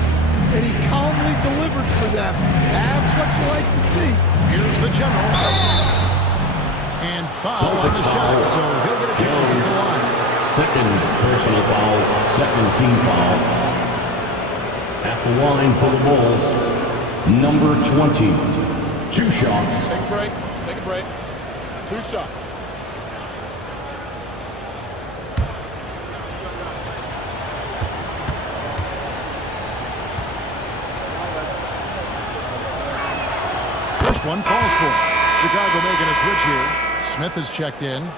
and he calmly delivered for them. That's what you like to see. Here's the general. And foul on the shot, so he'll get a chance at the line. Second personal foul, second team foul. At the line for the Bulls, number 20. 2 shots. Take a break. Take a break. 2 shots. First one falls for it. Chicago making a switch here. Smith is checked in.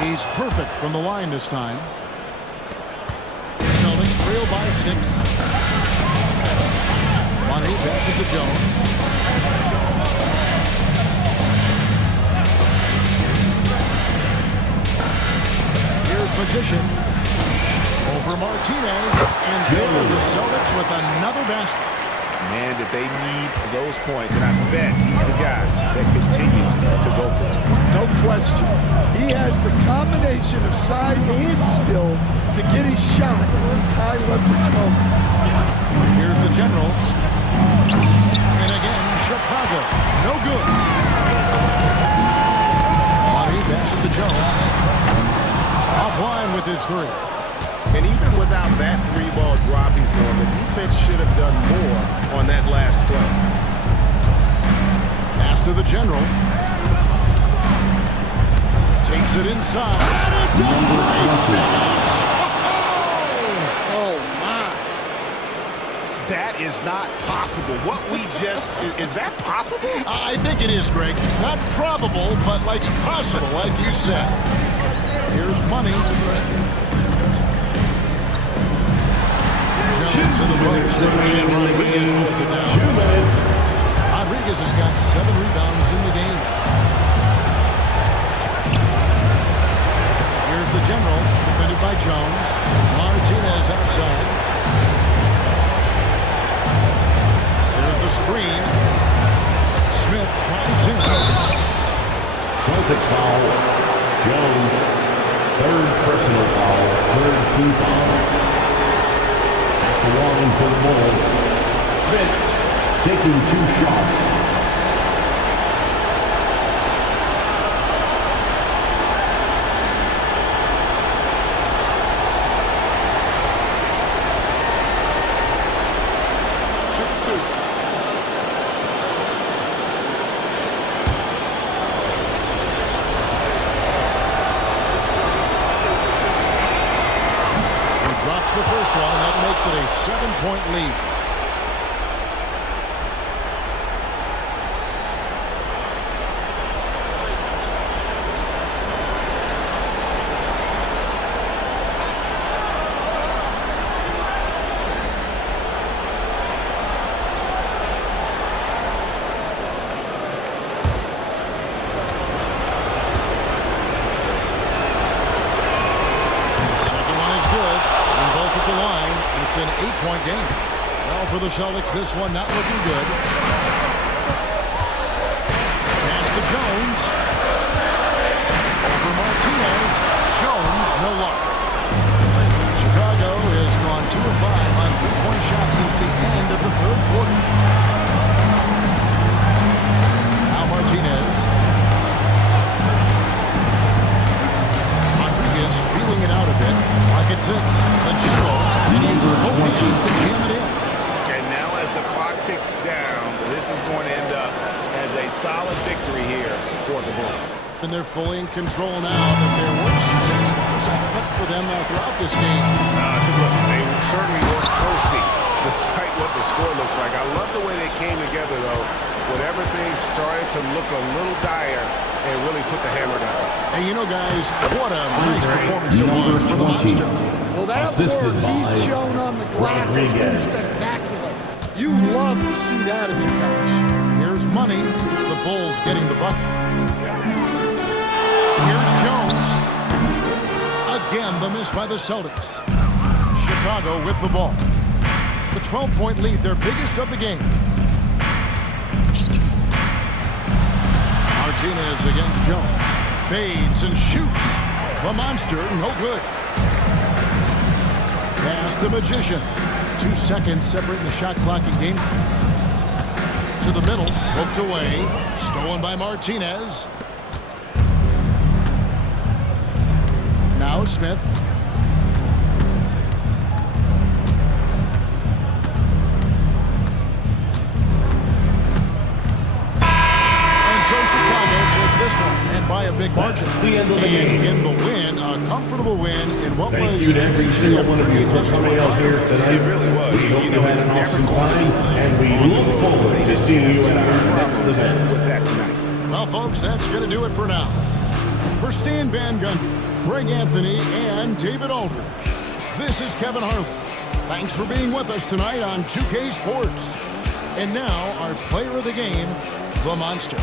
He's perfect from the line this time. Celtics trail by 6. Money passes to Jones. Magician over Martinez, and there are the Celtics with another basket. Man, did they need those points, and I bet he's the guy that continues to go for it. No question. He has the combination of size and skill to get his shot in these high leverage moments. Here's the general. And again, Chicago. No good. Money passes to Jones. Offline with his 3. And even without that 3-ball dropping for him, the defense should have done more on that last play. Pass to the general. Takes it inside. And it's a great finish. Oh, my. That is not possible. What we just... Is that possible? I think it is, Greg. Not probable, but like possible, like you said. Here's Money. Jones in the post, and Rodriguez pulls it down. Rodriguez has got 7 rebounds in the game. Here's the general, defended by Jones. Martinez outside. There's the screen. Smith drives in. Celtics foul. Jones. 3rd personal foul, 3rd team foul. At the line for the Bulls. Smith taking 2 shots. Shoot 2. lead. It's an 8-point game. Well, for the Celtics, this one not looking good. Pass to Jones. Over Martinez. Jones, no luck. Chicago has gone 2 of 5 on 3-point shots since the end of the third quarter. Now Martinez. Rodriguez feeling it out a bit. Pocket 6. Lachero. And he uses both hands to jam it in. And now as the clock ticks down, this is going to end up as a solid victory here for the Bulls. And they're fully in control now, but there were some tense moments, I thought, for them throughout this game. Listen, they certainly weren't coasting, despite what the score looks like. I love the way they came together, though, when everything started to look a little dire and really put the hammer down. And you know, guys, what a nice performance it was for the Monster. Well, that work he's shown on the glass has been spectacular. You love to see that as a coach. Here's Money. The Bulls getting the bucket. Here's Jones. Again, the miss by the Celtics. Chicago with the ball. The 12-point lead, their biggest of the game. Martinez against Jones. Fades and shoots. The Monster, no good. Pass the Magician. 2 seconds separating the shot clock and game. To the middle, hooked away. Stolen by Martinez. Now Smith. And so Chicago takes this one, and by a big margin. The end of the game. In the win, a comfortable win in what Thank was... you to every single one of you for coming out here tonight. It really was. We hope you had an awesome time, and we look forward to seeing you at our next event. With that tonight. Well, folks, that's going to do it for now. For Stan Van Gundy, Greg Anthony, and David Aldridge, this is Kevin Harlan. Thanks for being with us tonight on 2K Sports. And now, our player of the game, the Monster.